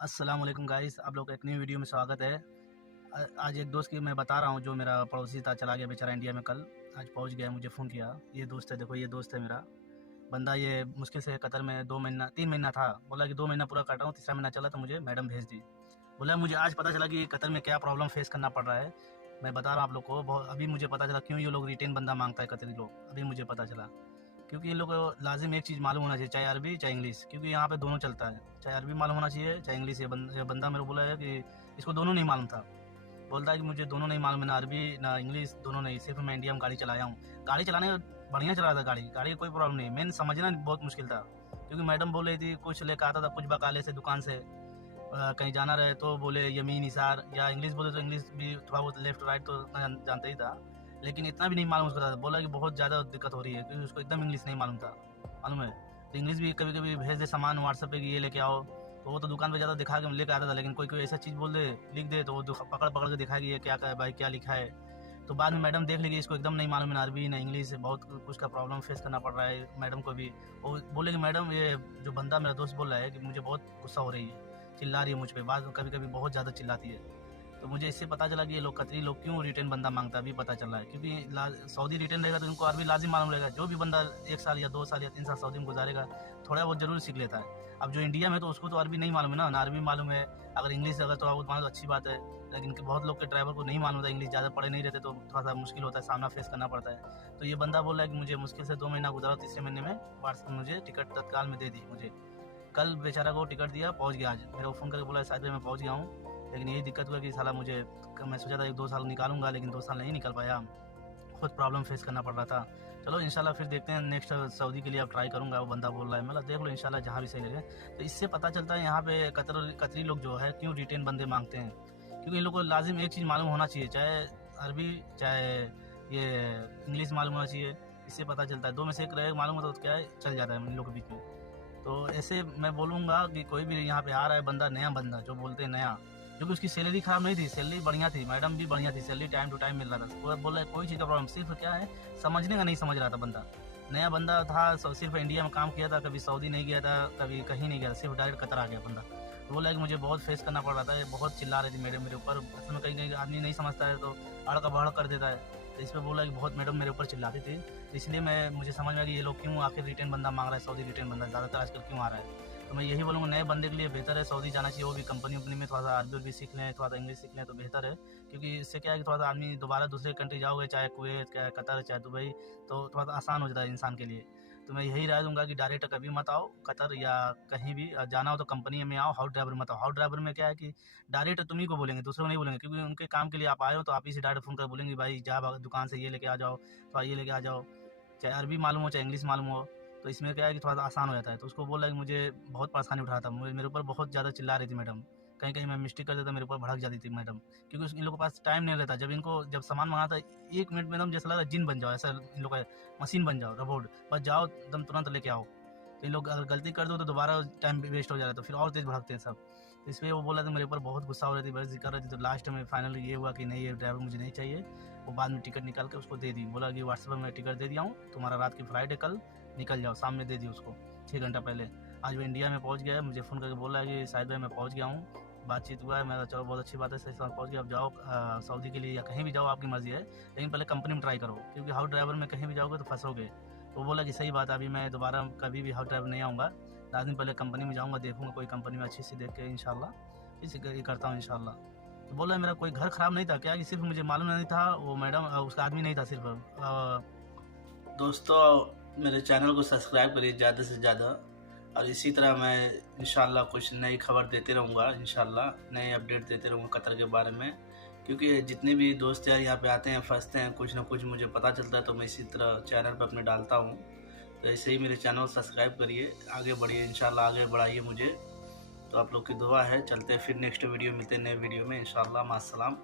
अस्सलाम वालेकुम गाइस, आप लोग का एक नई वीडियो में स्वागत है। आज एक दोस्त की मैं बता रहा हूँ जो मेरा पड़ोसी था, चला गया बेचारा इंडिया में कल। आज पहुँच गया, मुझे फ़ोन किया। ये दोस्त है, देखो ये दोस्त है मेरा। बंदा ये मुश्किल से कतर में 2 महीना 3 महीना था। बोला कि 2 महीना पूरा काट रहा हूँ, तीसरा महीना चला तो मुझे मैडम भेज दी। बोला मुझे आज पता चला कि कतर में क्या प्रॉब्लम फेस करना पड़ रहा है। मैं बता रहा हूँ आप लोग को, बहुत अभी मुझे पता चला क्यों ये लोग रिटेन बंदा माँगता है कतरी लोग, अभी मुझे पता चला। क्योंकि इन लोग को लाजिम एक चीज़ मालूम होना चाहिए, चाहे अरबी चाहे इंग्लिश, क्योंकि यहाँ पे दोनों चलता है। चाहे अरबी मालूम होना चाहिए चाहे इंग्लिश। ये बंदा मेरे को बोला है कि इसको दोनों नहीं मालूम था। बोलता है कि मुझे दोनों नहीं मालूम है, ना अरबी ना इंग्लिश, दोनों नहीं। सिर्फ मैं इंडिया में गाड़ी चलाया हूँ। गाड़ी चलाने बढ़िया चला था, गाड़ी का कोई प्रॉब्लम नहीं। मेन समझना बहुत मुश्किल था, क्योंकि मैडम बोल रही थी कुछ लेकर आता था, कुछ बकाले से दुकान से। कहीं जाना रहे तो बोले यमीन इशार, या इंग्लिश बोले तो इंग्लिश भी थोड़ा बहुत लेफ्ट राइट तो जानता ही था, लेकिन इतना भी नहीं मालूम उसको था। बोला कि बहुत ज़्यादा दिक्कत हो रही है, क्योंकि उसको एकदम इंग्लिश नहीं मालूम था। मालूम है, तो इंग्लिश भी कभी कभी भेज दे सामान व्हाट्सएप पे कि ये लेके आओ, तो वो तो दुकान पे ज़्यादा दिखा के लेके आता था। लेकिन कोई कोई ऐसा चीज़ बोल दे, लिख दे, तो वो पकड़ पकड़ के दिखाएगी ये क्या है भाई, क्या लिखा है। तो बाद में मैडम देख लेगी इसको एकदम नहीं मालूम है, ना अरबी ना इंग्लिश, बहुत कुछ का प्रॉब्लम फेस करना पड़ रहा है मैडम को भी। वो बोले कि मैडम ये जो बंदा मेरा दोस्त बोल रहा है कि मुझे बहुत गुस्सा हो रही है, चिल्ला रही है मुझ पे, बाद में कभी कभी बहुत ज़्यादा चिल्लाती है। तो मुझे इससे पता चला कि ये लोग कतरी लोग क्यों रिटेन बंदा मांगता है, अभी पता चला है। क्योंकि सऊदी रिटेन रहेगा तो इनको अरबी लाजिम मालूम रहेगा। जो भी बंदा 1 साल या 2 साल या 3 साल सऊदी में गुजारेगा, थोड़ा बहुत जरूर सीख लेता है। अब जो इंडिया में तो उसको तो अरबी नहीं मालूम है ना अरबी मालूम है। अगर इंग्लिश अगर थोड़ा बहुत मानो तो अच्छी बात है, लेकिन बहुत लोग के ड्राइवर को नहीं मालूम होता इंग्लिश, ज़्यादा पढ़े नहीं रहते, तो थोड़ा सा मुश्किल होता है, सामना फेस करना पड़ता है। तो ये बंदा बोल रहा है कि मुझे मुश्किल से 2 महीना गुजारा, तीसरे महीने में व्हाट्सएप मुझे टिकट तत्काल में दे दी। मुझे कल बेचारा को टिकट दिया, पहुंच गया। आज मेरे को फ़ोन करके बोला शायद मैं पहुंच गया हूँ, लेकिन यही दिक्कत हुआ कि साला मुझे, मैं सोचा था 1-2 साल निकालूंगा, लेकिन 2 साल नहीं निकल पाया। खुद प्रॉब्लम फेस करना पड़ रहा था। चलो इंशाल्लाह फिर देखते हैं, नेक्स्ट सऊदी के लिए अब ट्राई करूंगा। वो बंदा बोल रहा है, मतलब देख लो इंशाल्लाह जहाँ भी सही लगे। तो इससे पता चलता है यहाँ पे कतरी लोग जो है क्यों रिटेन बंदे मांगते हैं, क्योंकि इन लोग को लाजिम एक चीज़ मालूम होना चाहिए, चाहे अरबी चाहे ये इंग्लिश मालूम होना चाहिए। इससे पता चलता है, दो में से एक रहे मालूम होता तो क्या है, चल जाता है इन लोग के बीच में। तो ऐसे मैं बोलूँगा कि कोई भी यहाँ पे आ रहा है बंदा, नया बंदा जो बोलते हैं नया, क्योंकि उसकी सैलरी खराब नहीं थी, सैलरी बढ़िया थी, मैडम भी बढ़िया थी, सैलरी टाइम टू टाइम मिल रहा था। वो बोल रहा है कोई चीज़ का प्रॉब्लम, सिर्फ क्या है समझने का नहीं समझ रहा था बंदा। नया बंदा था, सिर्फ इंडिया में काम किया था, कभी सऊदी नहीं गया था, कभी कहीं नहीं गया था, सिर्फ डायरेक्ट कतर आ गया बंदा। तो बोला कि मुझे बहुत फेस करना पड़ रहा था, ये बहुत चिल्ला रही थी मैडम मेरे ऊपर। असल में कहीं कहीं आदमी नहीं समझता है तो अड़का बड़ कर देता है। तो इस पर बोला कि बहुत मैडम मेरे ऊपर चिल्लाती थी। तो इसलिए मुझे समझ में आया कि ये लोग क्यों आखिर रिटेन बंदा मांग रहा है, सऊदी रिटेन बंदा ज़्यादातर आजकल क्यों आ रहा है। तो मैं यही बोलूँगा, नए बंदे के लिए बेहतर है सऊदी जाना चाहिए। वो भी कंपनी वंपनी में थोड़ा सा अरबी उर्बी सीख लें, थोड़ा सा इंग्लिश सीख लें तो बेहतर है। क्योंकि इससे क्या है कि थोड़ा सा आदमी दोबारा दूसरे कंट्री जाओगे, चाहे कुवैत चाहे कतर चाहे दुबई, तो थोड़ा सा आसान हो जाता है इंसान के लिए। तो मैं यही राय दूंगा कि डायरेक्ट कभी मत आओ कतर, या कहीं भी जाना हो तो कंपनी में आओ, हाउस ड्राइवर मत आओ। हाउस ड्राइवर में क्या है कि डायरेक्ट तुम ही को बोलेंगे, दूसरों को नहीं बोलेंगे, क्योंकि उनके काम के लिए आप आए हो तो आप ही से डायरेक्ट फ़ोन कर बोलेंगे भाई जा दुकान से ये लेके आ जाओ, तो ये लेके आ जाओ, चाहे अरबी मालूम हो चाहे इंग्लिश मालूम हो। तो इसमें क्या है कि थोड़ा सा आसान हो जाता है। तो उसको बोला कि मुझे बहुत परेशानी उठा था, मेरे ऊपर बहुत ज़्यादा चिल्ला रही थी मैडम। कहीं कहीं मैं मिस्टेक कर देता, मेरे ऊपर भड़क जाती थी मैडम, क्योंकि इन लोगों के पास टाइम नहीं रहता। जब सामान मंगाता है 1 मिनट में एकदम जैसा लगता है जिन बन जाओ, ऐसा इन लोग का मशीन बन जाओ, रोबोट, बस जाओ एकदम तुरंत लेके आओ। तो इन लोग अगर गलती कर दो तो दोबारा टाइम वेस्ट हो जा रहा है, तो फिर और तेज़ भड़कते हैं सब। तो इसलिए वो बोला था, मेरे ऊपर बहुत गुस्सा हो रही थी, बहस कर रही थी। तो लास्ट में फाइनली ये हुआ कि नहीं, ये ड्राइवर मुझे नहीं चाहिए। वो बाद में टिकट निकाल के उसको दे दी, बोला कि व्हाट्सएप में टिकट दे दिया हूँ, तुम्हारा रात की फ्लाइट है, कल निकल जाओ। शाम में दे दी उसको 6 घंटा पहले। आज वो इंडिया में पहुँच गया है, मुझे फ़ोन करके बोल रहा है कि शायद भाई मैं पहुँच गया हूँ, बातचीत हुआ है। मैं चलो बहुत अच्छी बात है, सही सलामत पहुँच गया। अब जाओ सऊदी के लिए या कहीं भी जाओ, आपकी मर्ज़ी है, लेकिन पहले कंपनी में ट्राई करो, क्योंकि हाउस ड्राइवर में कहीं भी जाओगे तो फंसोगे। तो बोला कि सही बात है, अभी मैं दोबारा कभी भी हाउस ड्राइवर नहीं आऊँगा, 10 दिन पहले कंपनी में जाऊँगा, देखूँगा कोई कंपनी में अच्छी सी देख के इंशाल्लाह इसी ये करता हूँ इंशाल्लाह। तो बोला मेरा कोई घर ख़राब नहीं था, क्या कि सिर्फ मुझे मालूम नहीं था, वो मैडम उसका आदमी नहीं था सिर्फ। दोस्तों मेरे चैनल को सब्सक्राइब करिए ज़्यादा से ज़्यादा, और इसी तरह मैं इंशाल्लाह कुछ नई खबर देते रहूँगा, इंशाल्लाह नए अपडेट देते रहूँगा कतर के बारे में। क्योंकि जितने भी दोस्त यार यहाँ पे आते हैं फंसते हैं, कुछ ना कुछ मुझे पता चलता है, तो मैं इसी तरह चैनल पर अपने डालता हूँ। तो ऐसे ही मेरे चैनल को सब्सक्राइब करिए, आगे बढ़िए इंशाल्लाह, आगे बढ़ाइए मुझे। तो आप लोग की दुआ है। चलते हैं फिर नेक्स्ट वीडियो, मिलते हैं नए वीडियो में इंशाल्लाह। मास्सलाम।